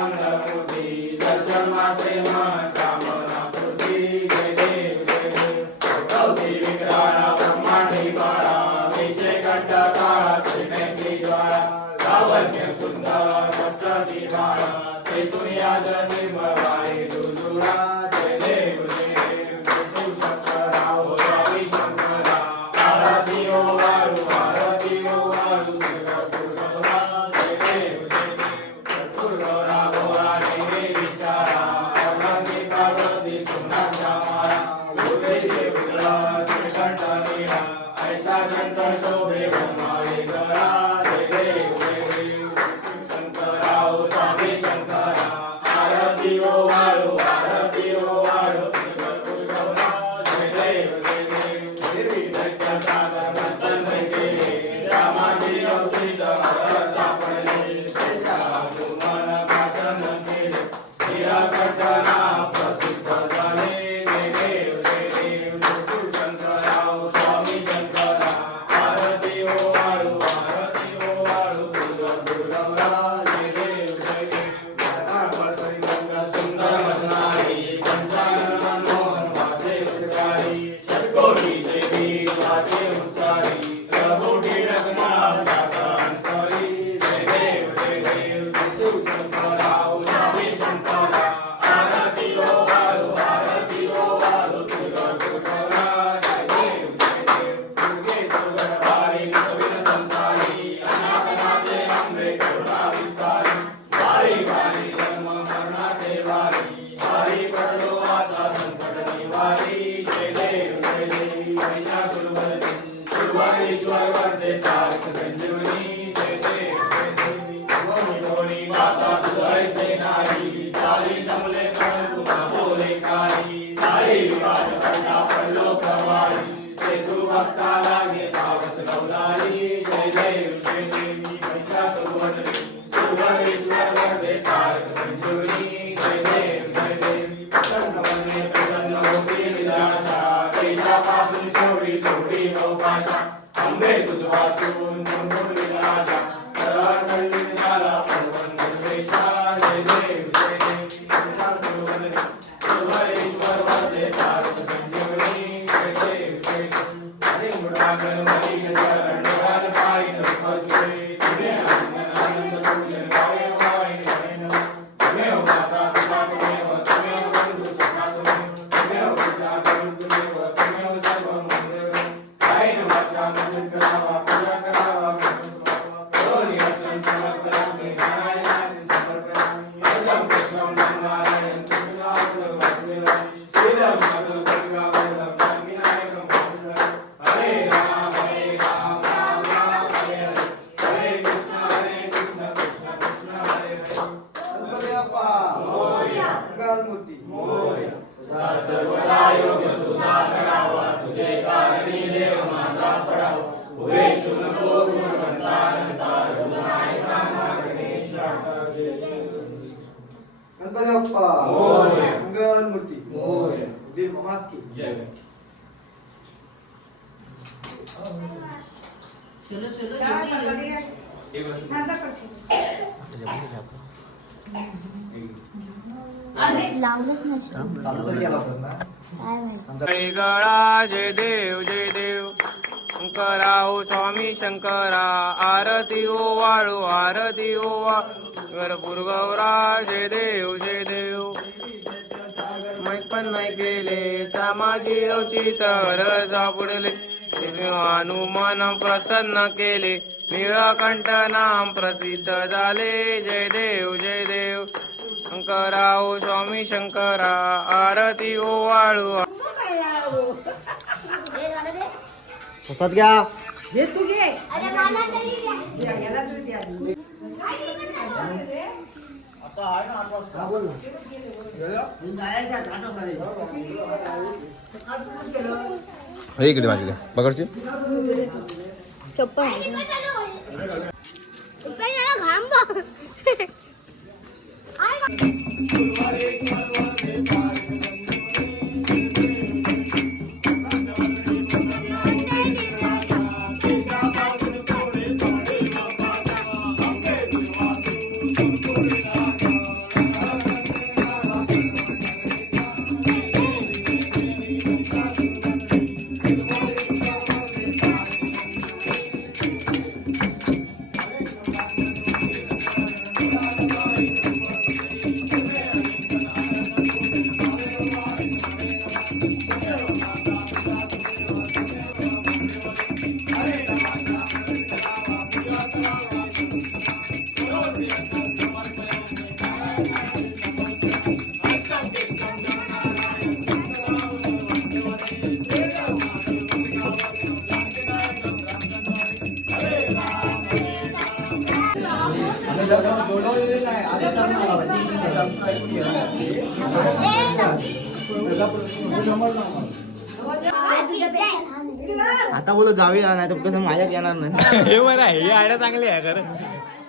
मंगलमूर्ती दर्शन मात्रे मन कामना पूर्ती जय देव जय देव गौरी विग्रहाळा ब्रह्मांडी बाळा विषय कंठ काळा त्रिनेत्री ज्वाळा लावण्य सुंदर मस्तकी बाळा ते तुम्ही आज निर्मळ वाणी दुजुळा जय देव जय देव शिव शंकरा ओ स्वामी शंकरा आरती ओ वाळू आरती ओ वाळू जय देव जय देव दुर्गोरा गोरा देवी विचारा अवलंबी पार्वती सुनाचा माळा उदय देव विग्रह श्रीकंठ नीळा ऐसा शंकर शोभे ब्रह्माळे गळा जय देव जय देव शंकरा ओ स्वामी शंकरा आरती ओ वाळू आरती ओ वाळू जय देव जय देव हिरवी दैत्य सागर मंथन केले रामाची औषध सापडले शेषासु मन भाषण केले निराकंठ नाम प्रसिद्ध झाले जय देव जय देव शिव शंकरा ओ स्वामी शंकरा आरती ओ वाळू आरती ओ वाळू दुर्गमरा जय देव जय देव गंगा सुंदर मनाई पंचानन मनमोहन वाचे उतारी षटकोटी देवी वाचे उतारी प्रभुटी रत्ना दासा अंतरी जय देव जय देव शिव शंकरा ओ स्वामी शंकरा आरती ओ वाळू आरती ओ वाळू दुर्गमरा जय देव जय देव दुर्गे दुर्गवारी नवीन संसारी अनाथनाथे अंबे करुणा विस्तारी वारी वारी जन्म मरणाचे वारी वारी पडलो आता संकट निवारी जय देव जय देव महिषासुरवदनी सुरवारीश्वर वरदे तारक संजीवनी जय देव जय देव मोनी मोनी माता तुझे सेनारी चाली जमले पण पुन्हा बोले कारी सारी विवाद पडला पडलो कवारी ते तू भक्ता लागे पावस गवलारी जय देव जय देव महिषासुरवदनी सुरवारीश्वर वरदे तारक संजीवनी जय देव जय देव प्रसन्न मने प्रसन्न होती निराशा देशापासून सोडी सोडी नौपाशा अंबे तुझ वासून झुंबून निराशा सरळकंडी झाला पडवंदन वेशा जय देव जय देव महिषासुरवदनी सुरवारीश्वर वरदे तारक संजीवनी जय देव जय देव हरे मुरागन मरी शरण निवार पाई नरपतुरे तुझे आनंद पूजन गावे वाणी नयन तुमेव माता पिता तुमेव तुमेव बंधु सखा तुमेव पिता गुरु तुमेव तुमेव सर्व मंगल गायन वाचा मंगल करावा पूजा करावा करोनी अर्चन समर्पयामि नारायणाय समर्पयामि असं कृष्णं नारायण कृष्णाय वासुदेवाय श्रीराम माधव परिवारं विनायकं हरे राम राम राम हरे हरे हरे कृष्ण कृष्ण कृष्ण हरे हरे गणपती बाप्पा मोरया मंगलमूर्ती मोरया तुझा सर्वदा योग तुझा करावा तुझे कारणी देव माझा पडावा उभे नको गुणवंता अनंता रघुनायका गणेश गणपती बाप्पा मोरया मंगलमूर्ती मोरया दीर्घ मात की जय चलो चलो जल्दी अरे लावलंच नसतं चालू तरी गेला होता ना काय माहिती गळा जय देव शंकरा ओ स्वामी शंकरा आरती ओ वाळू आरती ओ गरपूर गौरा जय देव मैक पण नाही केले समाधी होती तर सापडले हनुमान प्रसन्न केले निळकंठ नाम प्रसिद्ध झाले जय देव शंकरा ओ स्वामी शंकरा आरती ओ वाळू प्रसाद घ्या घे तू घे अरे मला तरी द्या. याला तू द्या आता आहे ना 8 वाजता बोल हे इकडे माझी बघडची चप्पल आहे का? चप्पल जरा घाम बघ. आता बोलो जाऊया नाही तर कसं माझ्यात येणार नाही हे बरं आहे ही आयडिया चांगली आहे खरं